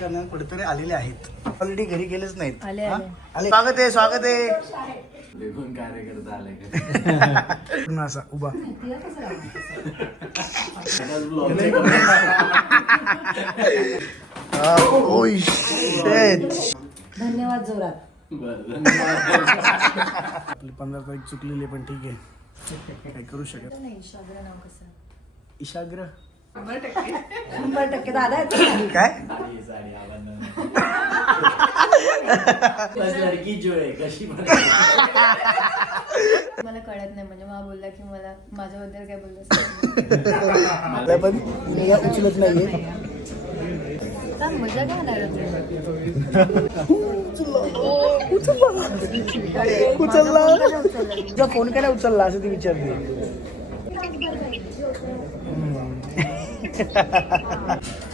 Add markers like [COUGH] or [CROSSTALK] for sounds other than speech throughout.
करण्यात पडतरे आलेले आहेत. ऑलरेडी घरी गेलेच नाहीत. आले, हा? आले. आले. स्वागत आहे स्वागत आहे. देखून कार्यकर्ता आले. का पूर्ण असा उभा. [LAUGHS] हा, shit. धन्यवाद जोरात. आपली पंधरा तारीख चुकलेली आहे, पण ठीक आहे. काही करू शकत नाही ईशाग्र नाव कसं? इशाग्र? शंभर टक्के. दादा येतो. काय? बस लडकी जो आहे कशी मला कळत नाही म्हणजे मला बोलला की मला माझ्याबद्दल काय बोललं? मला पण मी या उचलत नाहीये. मजा काय नाही उचलला. तुझा फोन काय नाही उचलला असं ती विचारते. [LAUGHS]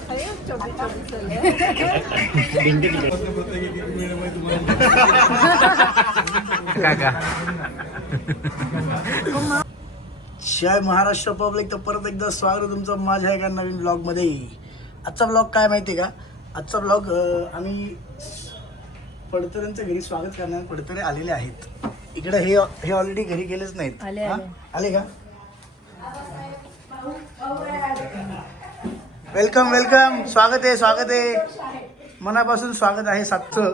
जय महाराष्ट्र पब्लिक तर परत एकदा स्वागत तुमचं माझ्या एका नवीन ब्लॉगमध्ये आजचा ब्लॉग काय माहिती का? आजचा ब्लॉग आम्ही पडतऱ्यांच्या घरी स्वागत करण्यात पडतरे आलेले आहेत. इकडे हे हे ऑलरेडी घरी गेलेच नाहीत. आले का? Welcome welcome. स्वागत आहे स्वागत आहे. मनापासून स्वागत आहे सातचं.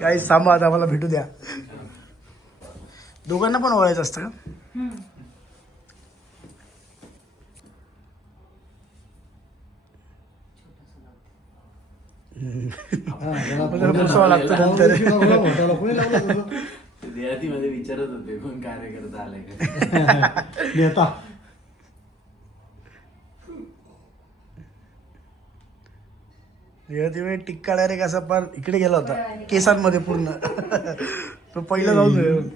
काही सांभा आता आम्हाला भेटू द्या. दोघांना पण ओळायचं असतं का? [LAUGHS] [LAUGHS] विचारत होते कोण कार्यकर्ता आले का? [LAUGHS] नेता. वेळी टिक्का डायरेक्ट असा पार इकडे गेला होता केसांमध्ये पूर्ण. तो पहिला जाऊन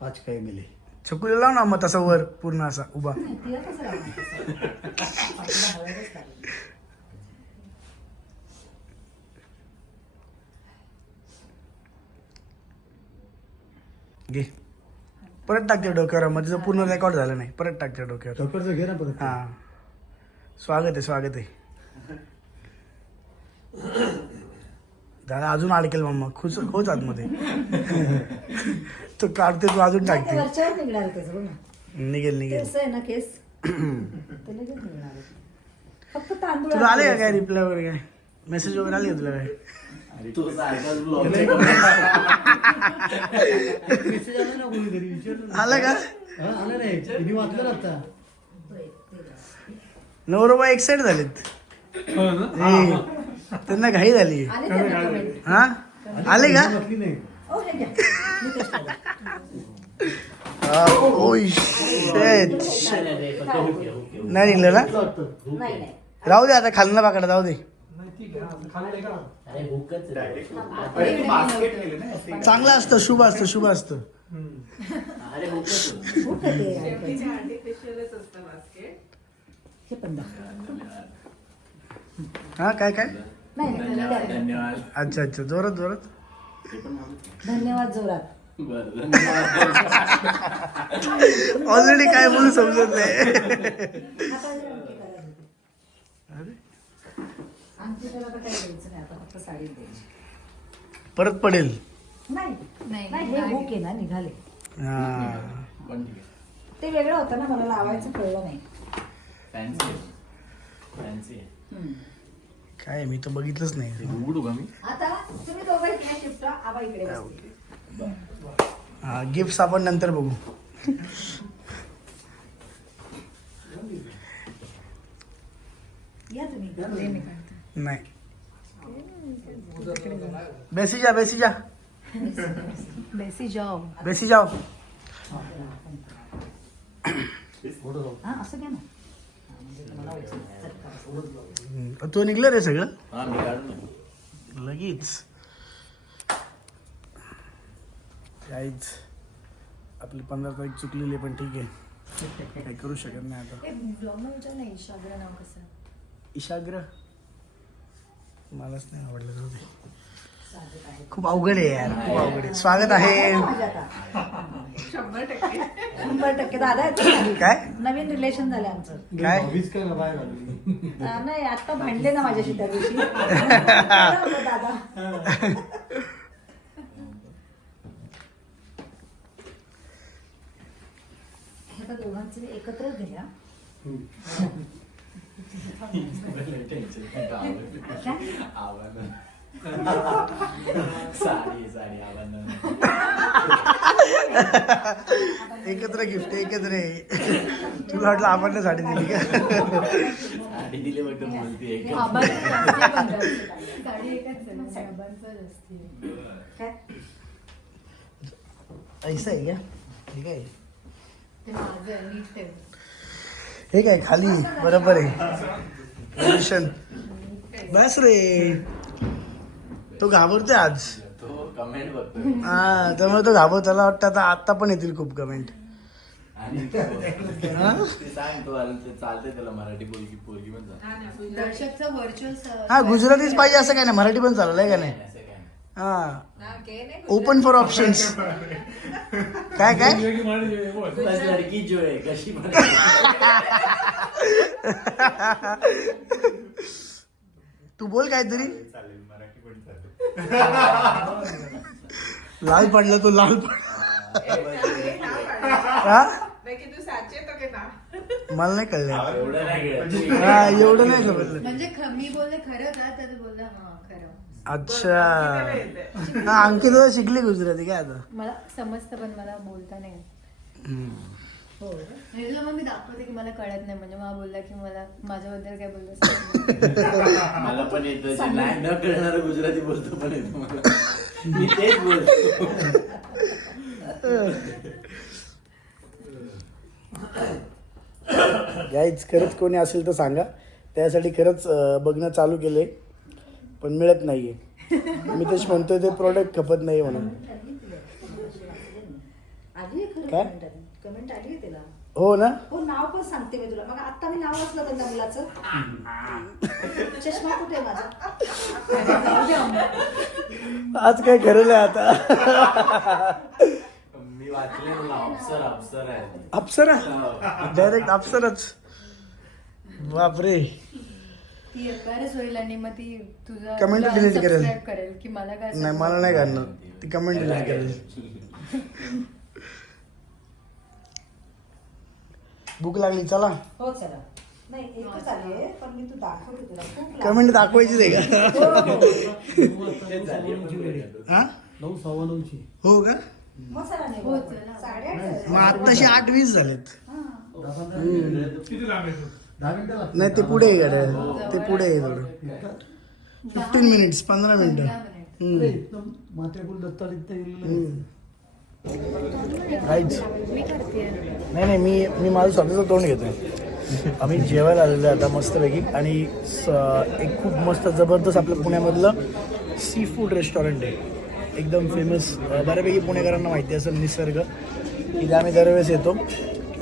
पाच [LAUGHS] काय मिले? छकुले लाव ना मग तसा वर पूर्ण असा उभा? [LAUGHS] घे. परत टाकते डोक्यावर मध्ये जर पूर्ण रेकॉर्ड झालं नाही. परत टाकते डोक्यावर. घे ना परत. हा. स्वागत आहे स्वागत आहे. दादा अजून अडकेल मम्मा खुश खोच आतमध्ये तो काढते तू अजून टाकते वरच्यावर निघणार आहे त्याचं बघ ना. निघेल निघेल. केस आहे ना केस. ते लगेच निघणार आहे. फक्त तांदूळ तुला आले का काय रिप्लाय वगैरे काय? मेसेज वगैरे आले का तुला काय? तो सारखाच ब्लॉग मेसेज आला ना कोणीतरी विचारलं ना. आलं का? हा, आलं नाही. तिने वाचलं ना आता. नवरोबा एक्साइट झालेत. ए, त्यांना घाई झाली. आले त्यांना comment. हा? आले का? वाचली नाही. ओ, हे घ्या. मी. नाही निघलं ना? वाटतं नाही नाही. राहू दे आता खालना पाकडा जाऊ दे. अरे हुकच चांगलं असतं शुभ असतं शुभ असतं. अरे हुकच. हे पण दाखव. हा काय काय? नाही नाही नाही, नाही. धन्यवाद. अच्छा अच्छा. जोरात जोरात. ते पण माझं. धन्यवाद जोरात. बरं धन्यवाद. [LAUGHS] ऑलरेडी काय बोलू समजत नाही. आता हे आणखी करायचं. आणखी त्याला आता काही द्यायचं नाही आता फक्त साडी द्यायची. परत पडेल. नाही. नाही हे हुक आहे ना निघाले. हा. ते वेगळं होतं ना मला लावायचं कळलं नाही. फॅन्सी फॅन्सी हम्म. काय मी तर बघितलंच नाही. उघडू का मी? आता तुम्ही दोघं इकडे शिफ्ट आबा इकडे बसतील. हा गिफ्ट आपण नंतर बघू. या तुम्ही. नाही. बेसी जा बेसी जा. बेसी जाओ. बेसी जाओ. हा असं घ्या ना. तो निघलं रे सगळं? हा लगेच. काहीच आपली पंधरा तारीख चुकलेली आहे, पण ठीक आहे. काही करू शकत नाही आता. ईशाग्र नाव कसं आहे? इशाग्र मलाच नाही आवडलं जाऊ दे. खूप अवघड आहे यार खूप अवघड आहे. स्वागत आहे. माझ्या आता. शंभर टक्के. दादा. काय? नवीन रिलेशन झाले आमचं. काय? नाही आता भांडले ना माझ्याशी त्या दिवशी. [LAUGHS] दादा. आता दोघांचे एकत्रच घ्या आव्हान साडी साडी आव्हान एकत्र गिफ्ट एकत्र आहे. तुला वाटलं आपण साडी दिली का? साडी दिली फक्त बोलती ऐसा आहे का? ठीक आहे ते माझं आहे, नीट आहे. हे काय खाली? बरोबर आहे. बस रे. तो घाबरतोय आज. तो कमेंट बघतोय. हा त्यामुळे तो घाबर त्याला वाटतं आता आता पण येतील खूप कमेंट आणि तो- हा? हा गुजरातीच पाहिजे असं काय नाही. मराठी पण चाललंय का नाही. हा. ओपन फॉर ऑप्शन्स काय काय? बस लडकी जो आहे कशी [LAUGHS] तू बोल काहीतरी. [LAUGHS] लाल पडला तो लाल पडला. हा. मला नाही कळलं. एवढं नाही. हा एवढं नाही समजलं म्हणजे ख- मी बोलले खरं का? तर बोलला हा खरं. अच्छा. हा अंकित दादा शिकली गुजराती काय आता? मला समजतं पण मला बोलता नाही येत. हो. तुला मग मी दाखवते की मला कळत नाही म्हणजे मला बोलला की मला माझ्याबद्दल काय बोललं मला पण येतं जे नाही न कळणार गुजराती बोलतो पण येतो मला. मी तेच बोलतो. [COUGHS] गाईच खरंच कोणी असेल तर सांगा. त्यासाठी खरंच अं, बघणं चालू केलंय. पण मिळत नाहीये. मी तेच म्हणतोय ते प्रोडक्ट खपत नाही म्हणून. आहे खरं काय? कमेंट आली कमेंट आली आहे तिला. हो ना? हो नाव पण सांगते मी तुला. मग आता मी नाव वाचलं मुलाचं. चष्मा कुठे आहे माझा. आज काय ठरवलंय आता? मी वाचले अप्सर अप्सर आहे. अप्सरा? डायरेक्ट अप्सरच. बापरे. ती एफआयआरच होईल आणि मग ती तुझा Comment तुला delete करेल. unsubscribe करेल. की मला काय नाही मला नाही करणार ती कमेंट डिलीट करेल. भूक लागली चला. हो चला. नाही एकच आली आहे पण मी तू दाखवते तुला. खूप लांब. कमेंट दाखवायची आहे का? [LAUGHS] हा नऊ सव्वा नऊची हो का? मग चला नाही हो. चला. साडेआठ झाले. मग आत्ताशी आठ वीस झालेत. हा. दहा मिनिटं लागतील. नाही ते पुढे आहे गाड्या. ते पुढे आहे थोडं. फिफ्टीन मिनिट्स पंधरा मिनिटं. राईट नाही नाही मी मी माझं स्वतःचं तोंड घेतोय. आम्ही जेवायला आलेलो आहे आता मस्तपैकी. आणि स- एक खूप मस्त जबरदस्त आपल्या पुण्यामधलं सी फूड रेस्टॉरंट आहे. एकदम फेमस बऱ्यापैकी पुणेकरांना माहिती असेल निसर्ग. इथे आम्ही दरवेळेस येतो.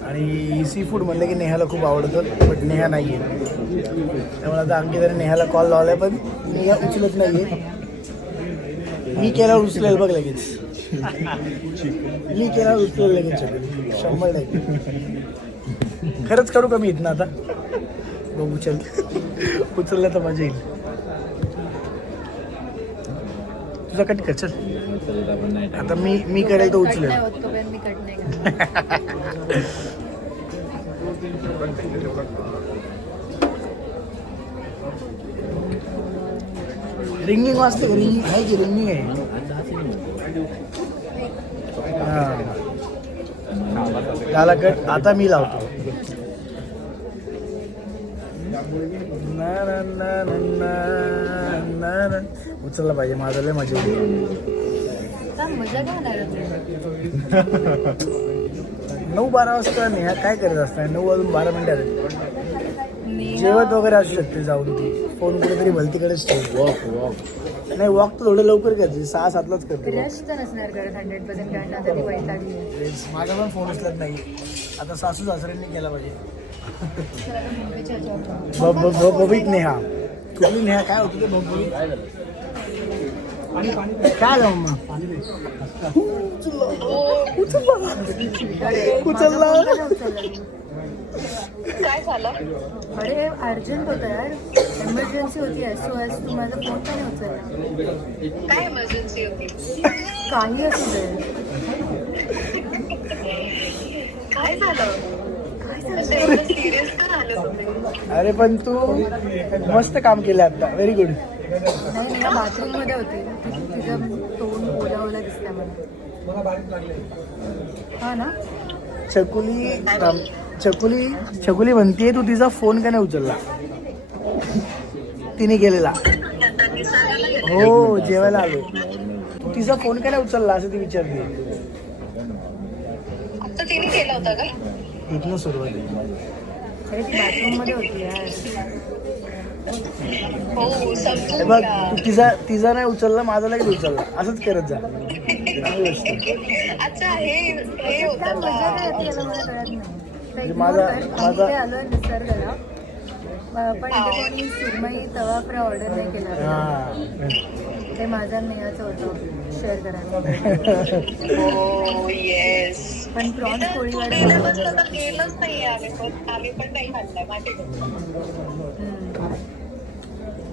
आणि सी फूड म्हणलं की नेहाला खूप आवडतं बट नेहा नाही आहे त्यामुळे आता अंकिताने नेहाला कॉल लावला आहे पण नेहा उचलत नाही आहे मी केला उचलेल बघ लगेच. मी केला उचलेल लगेच शंभर टक्के. खरंच करू का मी इथनं आता? बघू चल. उचललं तर मजा येईल. तुझा कट कर चल. आता मी मी करेल उचलेल. करणार रिंगिंग वाजते का रिंगिंग आहे की रिंगिंग आहे? हा. झाला कट आता मी लावतो. ना, ना, ना, ना, ना, ना, ना. उचलला पाहिजे माझं लय मजा? [LAUGHS] नऊ बारा वाजता नेहा काय करत असताय नऊ वाजून बारा मिनिटात नेहा- जेवत वगैरे असू शकते जाऊन ती. फोन कुठेतरी भलतीकडेच ठेव. वॉक वॉक नाही वॉक तर थोडं लवकर करते सहा सातलाच करते. माझा पण फोन उचलत नाही. आता सासू सासऱ्यांनी केला पाहिजे. [LAUGHS] चला आता मुंबईच्या ह्याच्यावर जाऊ. ब- ब- ब- बबीत नेहा. कुठली नेहा काय होतं ते काय लावू मग उचलला. काय झालं? अरे अर्जंट होतं यार. एमर्जन्सी होती एस ओ एस तू माझा फोन का नाही उचलला. काय इमर्जन्सी होती? काही असू दे. काय झालं? अरे पण तू मस्त काम केलं आता. व्हेरी गुड बाथरूममध्ये होते. ति- तिचं तोंड ओला ओला दिसतं मला. हा ना? छकुली थांब. छकुली छकुली म्हणतीये तू तिचा फोन का नाही उचलला? तिने केलेला. हो जेवायला आलो. तू तिचा फोन का नाही उचलला असं ती विचारली आता तिने केला होता का? इथनं सुरुवात अरे ती बाथरूममध्ये होती यार. हो बघ तिचा तिचा नाही उचलला माझा लगेच उचलला. असंच करत जा. आहे. हे हे म्हणजे माझा- माझा- सुरमई तवा ऑर्डर नाही केला. हा. ते माझा नेहाचं होतं. शेअर करायला. [LAUGHS] हो येस पण प्रॉन्स तर गेलोच नाहीये आम्ही पण. आम्ही पण नाही खाल्लाय.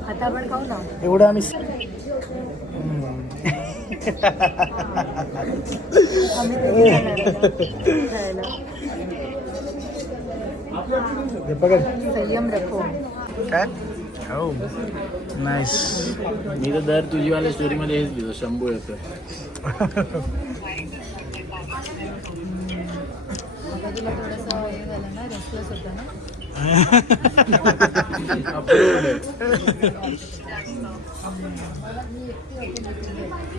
आता आपण खाऊ ना. एवढं आम्ही हे बघा. संयम रखो. काय? हो. नाईस मी तर दर तुझीवाल्या स्टोरी मध्ये हेच लिहितो शंभू येतो [LAUGHS] आता तुला थोडंसं हे झालं ना रेस्टलेस होतं ना.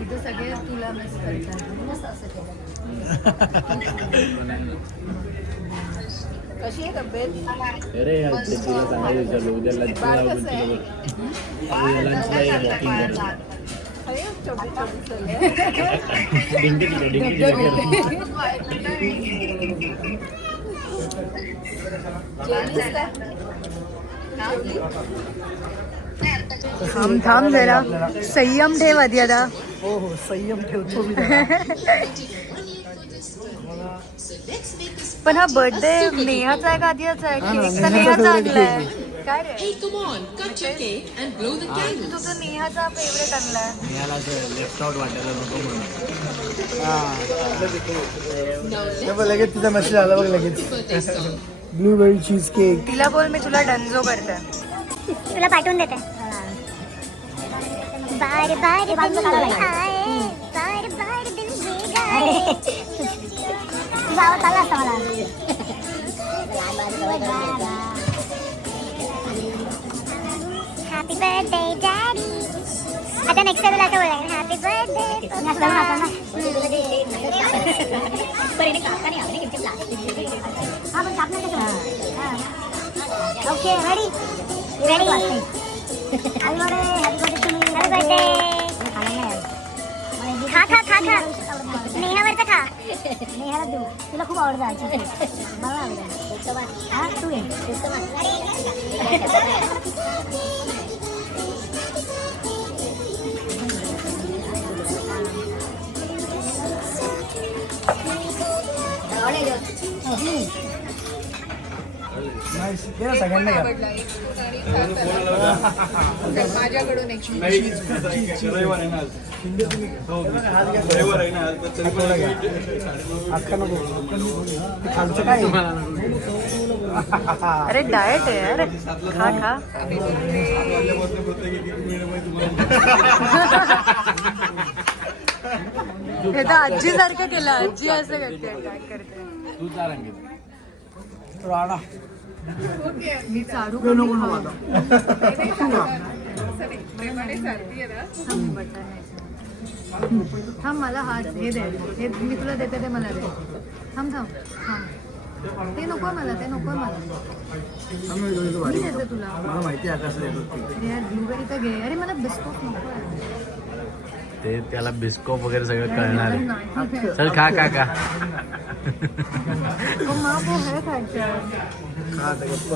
इथे सगळे तुला मिस करतात. म्हणूनच असं केलं. कशी आहे तब्येत? अरे ते तुला सांगायचं विचारलं. उद्या लंचला लंचला वॉकिंग करणार अरे छोटी छोटी डिंकी तिकडे डिंकी तिकडे थांब थांब जरा संयम ठेव आधी आता हो हो संयम ठेवतो मी जरा. [LAUGHS] पण हा बर्थडे नेहाचा आहे का आदियाचा आहे? केक तर नेहाचा आणलाय? काय रे? Hey, come on, cut your cake and blow the candles. तू तर नेहाचा फेवरेट आणलाय. असं लेफ्ट आउट वाटायला नको म्हणून. हा. Now हे बघ, लगेच तिचा मेसेज आला बघ लगेच. Birthday song. Blueberry cheesecake तिला बोल मी तुला डंजो करते. तुला पाठवून देते. बार बार दिल में आए बार बार दिल में गए तुझा आवाज असता मला. [LAUGHS] बर्थडे डॅडी आता नेक्स्ट टाइम असं बोलायला happy birthday okay ready ready खा खा खा खा. नेहावरचं खा. नेहाला देऊ तुला खूप आवडतं आजी मला आवडतं. तू ये. [LAUGHS] [LAUGHS] दे ना सगळ्यांना घ्या. [LAUGHS] माझ्याकडून एक आठवडा घ्या. अख्खा नको. ते खालचं काय? [LAUGHS] अरे डाएट आहे यार खा खा. [LAUGHS] हे तर आजी सारखं केलं आजी असं करते. तू राणा. मी चारू. थांब, मला हात हे दे. हे मी तुला देते ते मला दे. थांब थांब थांब. ते नको मला ते नको मला. मी देते तुला. ब्लूबेरी तर घे. अरे मला बिस्कुट नको. ते त्याला बिस्कोप वगैरे सगळं कळणार आहे. चल खा खा खा. ओ माँ वो है खायचं खा आता गप्प.